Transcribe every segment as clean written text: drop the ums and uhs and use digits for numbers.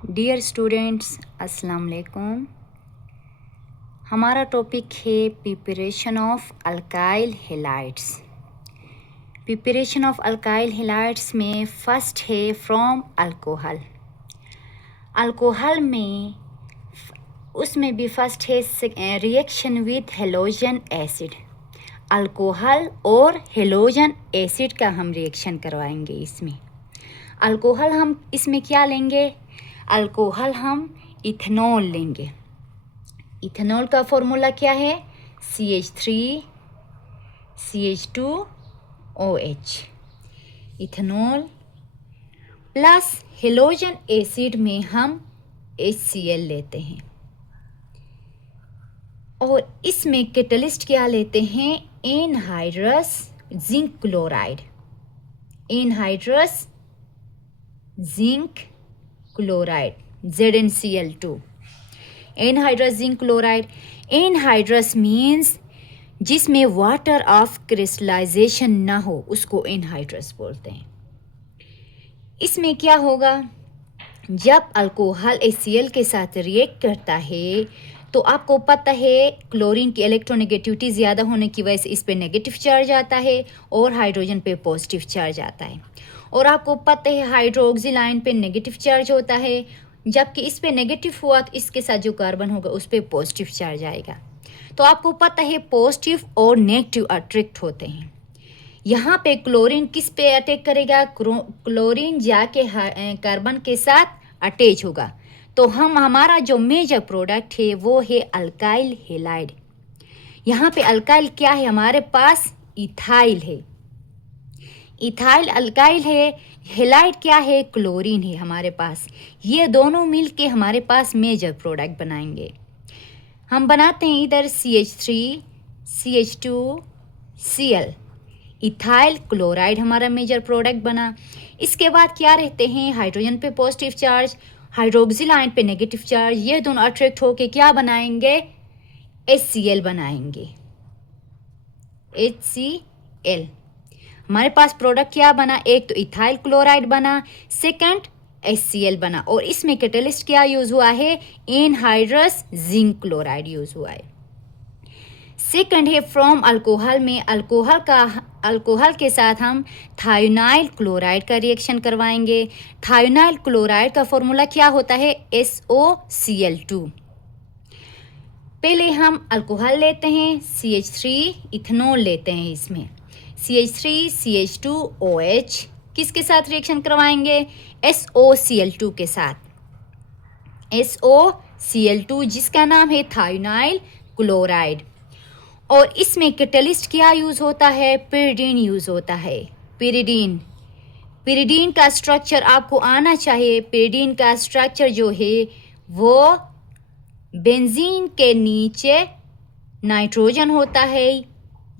Dear students, अस्सलाम वालेकुम। हमारा टॉपिक है preparation of alkyl halides. Preparation of alkyl halides में फर्स्ट है फ्रॉम अल्कोहल। अल्कोहल में उसमें भी फर्स्ट है reaction with halogen acid. Alcohol और हेलोजन एसिड का हम रिएक्शन करवाएंगे। इसमें अल्कोहल हम इसमें क्या लेंगे? अल्कोहल हम इथेनॉल लेंगे। इथेनॉल का फॉर्मूला क्या है? CH3 CH2OH। Ethanol plus halogen acid में हम HCl लेते हैं और इसमें कैटलिस्ट क्या लेते हैं? Anhydrous zinc chloride. Anhydrous zinc chloride ZnCl2। Anhydrous zinc chloride. Anhydrous means जिसमें वाटर ऑफ क्रिस्टलाइजेशन ना हो उसको एनहाइड्रस बोलते हैं। इसमें क्या होगा? जब अल्कोहल HCl के साथ रिएक्ट करता है तो आपको पता है क्लोरीन की इलेक्ट्रोनेगेटिविटी ज़्यादा होने की वजह से इस पे नेगेटिव चार्ज आता है और हाइड्रोजन पे पॉजिटिव चार्ज आता है। और आपको पता है हाइड्रोक्सिल आयन पे नेगेटिव चार्ज होता है, जबकि इस पे नेगेटिव हुआ तो इसके साथ जो कार्बन होगा उस पे पॉजिटिव चार्ज आएगा। तो आपको पता है पॉजिटिव और नेगेटिव अट्रैक्ट होते हैं। यहाँ पे क्लोरीन किस पे अटैक करेगा? क्लोरीन जाके कार्बन के साथ अटैच होगा। तो हमारा जो मेजर प्रोडक्ट है वो है अल्काइल हैलाइड। यहाँ पे अल्काइल क्या है? हमारे पास इथाइल है। इथाइल अल्काइल है। हैलाइड क्या है? क्लोरीन है हमारे पास। ये दोनों मिलके हमारे पास मेजर प्रोडक्ट बनाएंगे। हम बनाते हैं इधर CH3 CH2Cl। इथाइल क्लोराइड हमारा मेजर प्रोडक्ट बना। इसके बाद क्या रहते हैं? हाइड्रोजन पे पॉजिटिव चार्ज, हाइड्रोक्सिल आयन पे नेगेटिव चार्ज, ये दोनों अट्रैक्ट होके क्या बनाएंगे? HCl बनाएंगे। HCl। हमारे पास प्रोडक्ट क्या बना? एक तो इथाइल क्लोराइड बना, सेकंड HCl बना। और इसमें कैटलिस्ट क्या यूज हुआ है? एनहाइड्रस जिंक क्लोराइड यूज हुआ है। सेकंड है फ्रॉम अल्कोहल में अल्कोहल के साथ हम थायोनाइल क्लोराइड का रिएक्शन करवाएंगे। थायोनाइल क्लोराइड का फॉर्मूला क्या होता है? SOCl2। पहले हम अल्कोहल लेते हैं, CH3 इथेनॉल लेते हैं। इसमें CH3 CH2OH किसके साथ रिएक्शन करवाएंगे? SOCl2 के साथ। SOCl2 जिसका नाम है थायोनाइल क्लोराइड। और इसमें कैटलिस्ट क्या यूज होता है? पिरिडीन यूज होता है। पिरिडीन का स्ट्रक्चर आपको आना चाहिए। पिरिडीन का स्ट्रक्चर जो है वो बेंजीन के नीचे नाइट्रोजन होता है।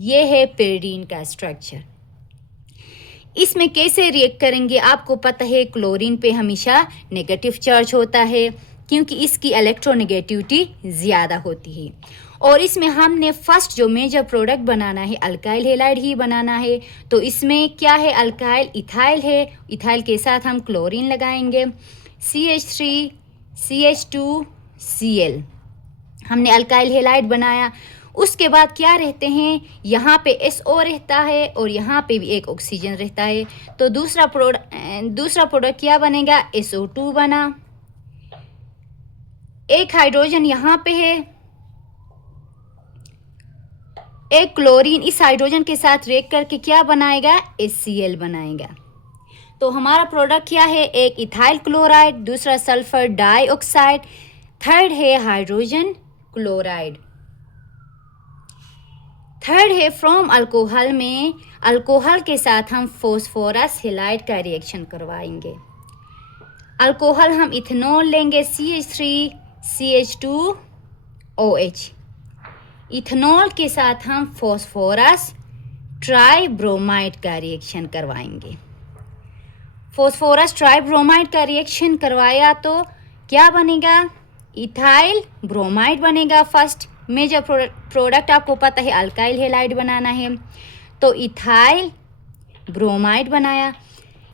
ये है पिरिडीन का स्ट्रक्चर। इसमें कैसे रिएक्ट करेंगे? आपको पता है क्लोरीन पे हमेशा नेगेटिव चार्ज होता है क्योंकि इसकी इलेक्ट्रोनेगेटिविटी ज़्यादा होती है। और इसमें हमने फर्स्ट जो मेजर प्रोडक्ट बनाना है अल्काइल हैलाइड ही बनाना है। तो इसमें क्या है? अल्काइल इथाइल है। इथाइल के साथ हम क्लोरीन लगाएंगे। CH3 CH2Cl हमने अल्काइल हैलाइड बनाया। उसके बाद क्या रहते हैं? यहाँ पे SO रहता है और यहाँ पे भी एक ऑक्सीजन रहता है। तो दूसरा प्रोडक्ट क्या बनेगा? SO2 बना। एक हाइड्रोजन यहाँ पे है, एक क्लोरीन इस हाइड्रोजन के साथ रिएक्ट करके क्या बनाएगा? HCl बनाएगा। तो हमारा प्रोडक्ट क्या है? एक इथाइल क्लोराइड, दूसरा सल्फर डाइऑक्साइड, थर्ड है हाइड्रोजन क्लोराइड। थर्ड है फ्रॉम अल्कोहल में अल्कोहल के साथ हम फॉस्फोरस हैलाइड का रिएक्शन करवाएंगे। अल्कोहल हम इथेनॉल लेंगे, CH3 CH2OH। इथेनॉल के साथ हम फॉस्फोरस ट्राइब्रोमाइड का रिएक्शन करवाएंगे। फॉस्फोरस ट्राइब्रोमाइड का रिएक्शन करवाया तो क्या बनेगा? इथाइल ब्रोमाइड बनेगा। फर्स्ट मेजर प्रोडक्ट आपको पता है अल्काइल हैलाइड बनाना है, तो इथाइल ब्रोमाइड बनाया।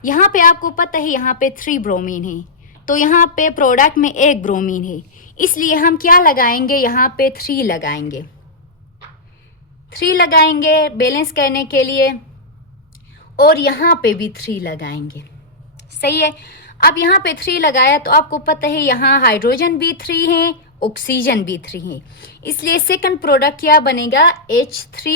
यहाँ पे आपको पता है यहाँ पे 3 ब्रोमीन है, तो यहाँ पे प्रोडक्ट में एक ब्रोमीन है, इसलिए हम क्या लगाएंगे, यहाँ पे 3 लगाएंगे, 3 लगाएंगे बैलेंस करने के लिए, और यहाँ पे भी 3 लगाएंगे। सही है। अब यहाँ पे 3 लगाया तो आपको पता है यहाँ हाइड्रोजन भी 3 है, ऑक्सीजन भी 3 है, इसलिए सेकंड प्रोडक्ट क्या बनेगा, H3,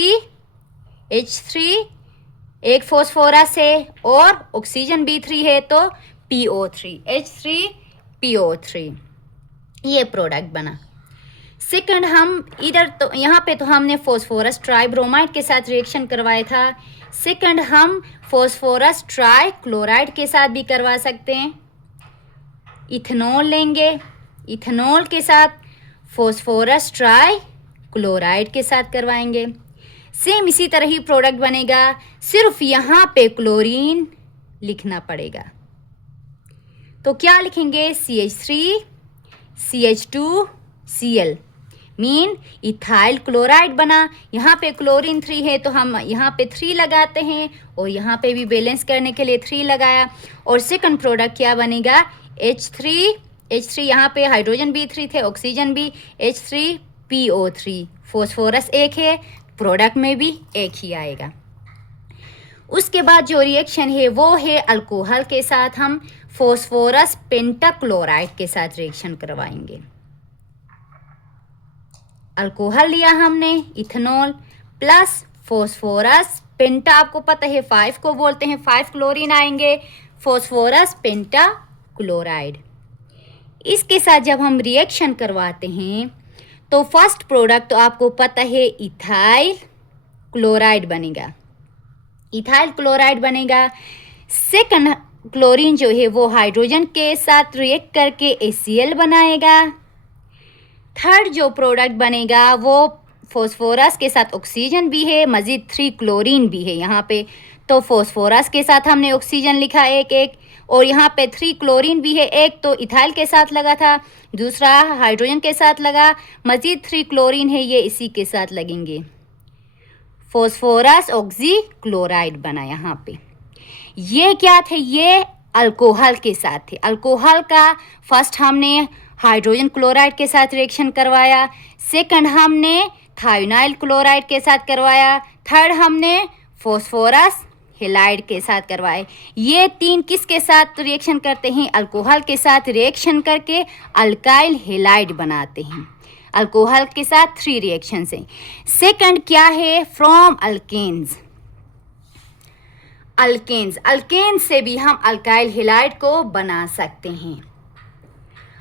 एक फॉस्फोरस है और ऑक्सीजन भी 3 है तो PO3, H3PO3, ये प्रोडक्ट बना। सेकंड हम इधर तो यहाँ पे तो हमने फॉस्फोरस ट्राइब्रोमाइड के साथ रिएक्शन करवाया था, सेकंड हम फॉस्फोरस ट्राइक्लोराइड के साथ भी करवा सकते हैं। इथेनॉल लेंगे, इथेनॉल के साथ फॉस्फोरस ट्राइक्लोराइड के साथ करवाएंगे। सेम इसी तरह ही प्रोडक्ट बनेगा, सिर्फ यहाँ पे क्लोरीन लिखना पड़ेगा। तो क्या लिखेंगे, CH3 CH2Cl mean ethyl chloride बना। यहाँ पे क्लोरीन 3 है तो हम यहाँ पे 3 लगाते हैं और यहाँ पे भी बैलेंस करने के लिए 3 लगाया, और सेकंड प्रोडक्ट क्या बनेगा, H3 यहाँ पे हाइड्रोजन भी 3 थे, ऑक्सीजन भी, H3PO3, फॉस्फोरस एक है, प्रोडक्ट में भी एक ही आएगा। उसके बाद जो रिएक्शन है वो है अल्कोहल के साथ, हम फॉस्फोरस पेंटाक्लोराइड के साथ रिएक्शन करवाएंगे। अल्कोहल लिया हमने, इथेनॉल प्लस फॉस्फोरस पेंटा, आपको पता है 5 को बोलते हैं, 5 क्लोरीन आएंगे, फॉस्फोरस पेंटाक्लोराइड। इसके साथ जब हम रिएक्शन करवाते हैं तो फर्स्ट प्रोडक्ट तो आपको पता है इथाइल क्लोराइड बनेगा, इथाइल क्लोराइड बनेगा। सेकंड क्लोरीन जो है वो हाइड्रोजन के साथ रिएक्ट करके HCl बनाएगा। थर्ड जो प्रोडक्ट बनेगा वो फॉस्फोरस के साथ ऑक्सीजन भी है, मज़ीद 3 क्लोरीन भी है यहाँ पे, तो फॉस्फोरस के साथ हमने ऑक्सीजन लिखा एक, और यहाँ पे 3 क्लोरीन भी है, एक तो इथाइल के साथ लगा था, दूसरा हाइड्रोजन के साथ लगा, मज़ीद 3 क्लोरीन है, ये इसी के साथ लगेंगे, फॉस्फोरस ऑक्सी क्लोराइड बना यहाँ पे। ये क्या थे, ये अल्कोहल के साथ थे। अल्कोहल का फर्स्ट हमने हाइड्रोजन क्लोराइड के साथ रिएक्शन करवाया, सेकंड हमने थायोनाइल क्लोराइड के साथ करवाया, थर्ड हमने फॉस्फोरस हेलाइड के साथ करवाए। ये 3 किसके साथ रिएक्शन करते हैं, अल्कोहल के साथ रिएक्शन करके अल्काइल हेलाइड बनाते हैं। अल्कोहल के साथ 3 रिएक्शन हैं। सेकंड क्या है, फ्रॉम अल्केन्स, अल्केन्स से भी हम अल्काइल हेलाइड को बना सकते हैं।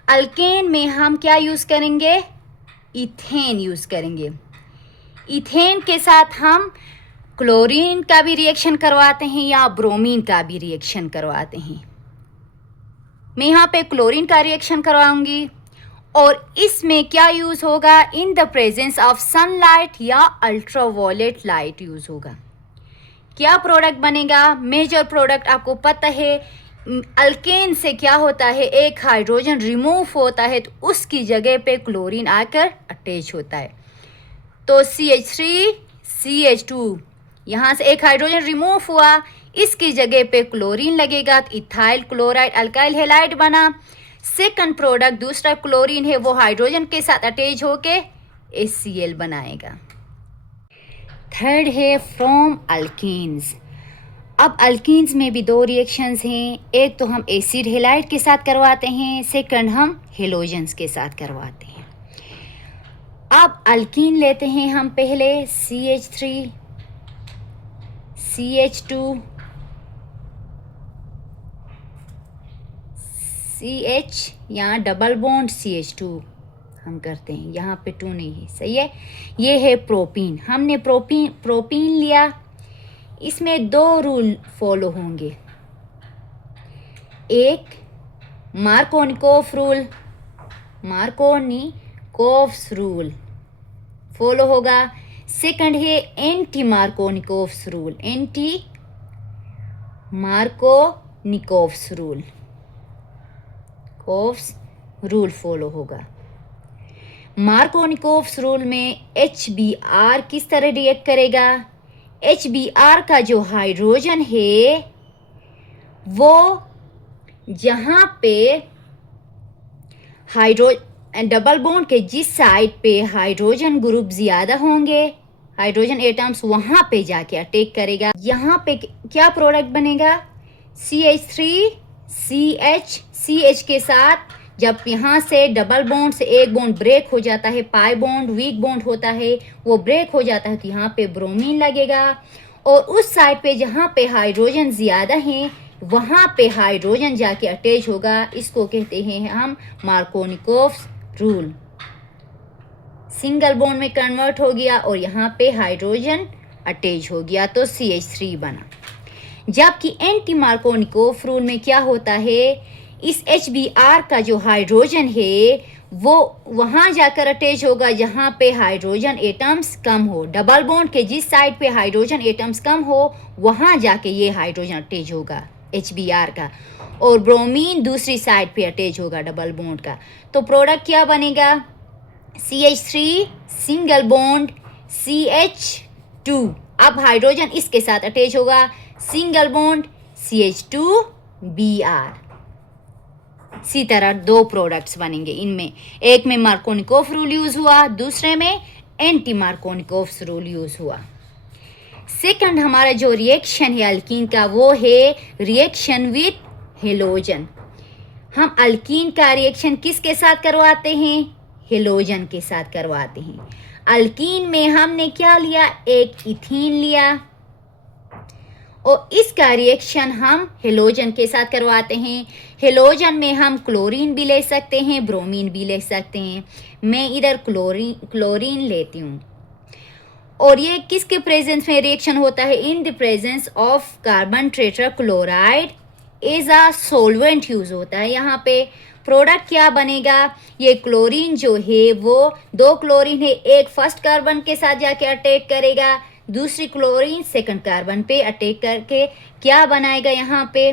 अल्केन में हम क्या यूज़ करेंगे, इथेन यूज़ करेंगे। इथेन के साथ हम क्लोरीन का भी रिएक्शन करवाते हैं या ब्रोमीन का भी रिएक्शन करवाते हैं। मैं यहाँ पे क्लोरीन का रिएक्शन करवाऊंगी, और इसमें क्या यूज़ होगा, इन द प्रेजेंस ऑफ सनलाइट या अल्ट्रावायलेट लाइट यूज़ होगा। क्या प्रोडक्ट बनेगा, मेजर प्रोडक्ट आपको पता है, अल्केन से क्या होता है, एक हाइड्रोजन रिमूव होता है तो उसकी जगह पे क्लोरीन आकर अटैच होता है, तो CH3 CH2, यहाँ से एक हाइड्रोजन रिमूव हुआ, इसकी जगह पे क्लोरीन लगेगा तो इथाइल क्लोराइड अल्काइल हेलाइड बना। सेकंड प्रोडक्ट दूसरा क्लोरीन है वो हाइड्रोजन के साथ अटैच होके HCl बनाएगा। थर्ड है फ्रॉम अल्कीन्स। अब अल्कीन्स में भी 2 रिएक्शंस हैं, एक तो हम एसिड हेलाइड के साथ करवाते हैं, सेकंड हम हेलोजेंस के साथ करवाते हैं। अब अल्कीन लेते हैं हम पहले CH3 CH2 CH, यहाँ डबल बॉन्ड CH2 हम करते हैं, यहाँ पे 2 नहीं है, सही है। ये है प्रोपीन, हमने प्रोपीन लिया, इसमें 2 रूल फॉलो होंगे, एक मार्कोनिकोफ रूल फॉलो होगा, सेकंड है एंटी मार्कोनिकोफ रूल फॉलो होगा। मार्कोनिकोफ रूल में HBr किस तरह रिएक्ट करेगा, HBr का जो हाइड्रोजन है वो जहाँ पे डबल बॉन्ड के जिस साइड पे हाइड्रोजन ग्रुप ज़्यादा होंगे, हाइड्रोजन एटम्स वहाँ पे जाके अटैक करेगा। यहाँ पे क्या प्रोडक्ट बनेगा? CH3 CH के साथ जब यहाँ से डबल बॉन्ड से एक बॉन्ड ब्रेक हो जाता है, पाई बॉन्ड वीक बॉन्ड होता है, वो ब्रेक हो जाता है तो यहाँ पे ब्रोमीन लगेगा और उस साइड पे जहाँ पे हाइड्रोजन ज़्यादा हैं वहाँ पे हाइड्रोजन जाके अटैच होगा। इसको कहते हैं हम मार्कोनिकोव्स रूल। सिंगल बॉन्ड में कन्वर्ट हो गया और यहाँ पे हाइड्रोजन अटैच हो गया तो CH3 बना। जबकि एंटी मार्कोनिकोव रूल में क्या होता है, इस HBr का जो हाइड्रोजन है वो वहाँ जाकर अटैच होगा जहाँ पे हाइड्रोजन एटम्स कम हो। डबल बॉन्ड के जिस साइड पे हाइड्रोजन एटम्स कम हो वहाँ जाके ये हाइड्रोजन अटैच होगा HBr का, और ब्रोमीन दूसरी साइड पे अटैच होगा डबल बॉन्ड का। तो प्रोडक्ट क्या बनेगा? CH3 single bond CH2। अब हाइड्रोजन इसके साथ अटैच होगा, सिंगल बॉन्ड CH2Br। इसी तरह दो प्रोडक्ट्स बनेंगे। इनमें एक में मार्कोनिकोव रूल यूज हुआ, दूसरे में एंटी मार्कोनिकोव रूल यूज हुआ। सेकंड हमारा जो रिएक्शन है अल्कीन का वो है रिएक्शन विथ हेलोजन। हम अल्कीन का रिएक्शन किसके साथ करवाते हैं? हेलोजन के साथ करवाते हैं। अल्कीन में हमने क्या लिया? एक इथीन लिया और इसका रिएक्शन हम हेलोजन के साथ करवाते हैं। हेलोजन में हम क्लोरीन भी ले सकते हैं, ब्रोमीन भी ले सकते हैं। मैं इधर क्लोरीन लेती हूँ। और ये किसके प्रेजेंस में रिएक्शन होता है? In the presence of carbon tetrachloride as a solvent use होता है। यहाँ पे प्रोडक्ट क्या बनेगा? ये क्लोरीन जो है वो दो क्लोरीन है, एक फर्स्ट कार्बन के साथ जाके अटैक करेगा, दूसरी क्लोरीन सेकंड कार्बन पे अटैक करके क्या बनाएगा? यहाँ पे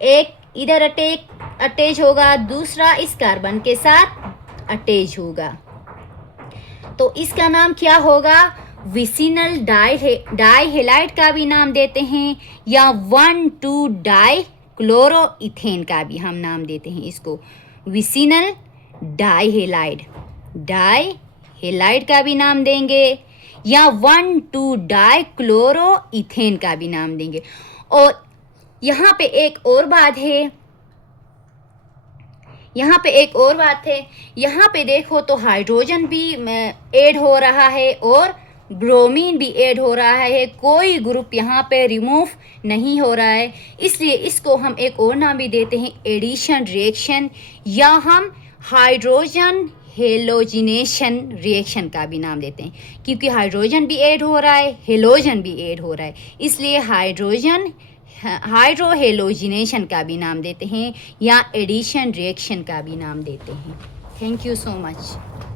एक इधर अटैच होगा, दूसरा इस कार्बन के साथ अटैच होगा। तो इसका नाम क्या होगा? विसिनल डाइहेलाइड का भी नाम देते हैं या 1,2 डाइक्लोरोइथेन का भी हम नाम देते हैं इसको। विसिनल डाइहेलाइड का भी नाम देंगे या 1,2 डाइक्लोरोइथेन का भी नाम देंगे। और यहाँ पे एक और बात है, यहाँ पे देखो तो हाइड्रोजन भी ऐड हो रहा है और ब्रोमीन भी ऐड हो रहा है, कोई ग्रुप यहाँ पे रिमूव नहीं हो रहा है। इसलिए इसको हम एक और नाम भी देते हैं एडिशन रिएक्शन या हम हाइड्रोजन हेलोजिनेशन रिएक्शन का भी नाम देते हैं, क्योंकि हाइड्रोजन भी ऐड हो रहा है, हेलोजन भी ऐड हो रहा है, इसलिए हाइड्रोहेलोजिनेशन का भी नाम देते हैं या एडिशन रिएक्शन का भी नाम देते हैं। Thank you so much.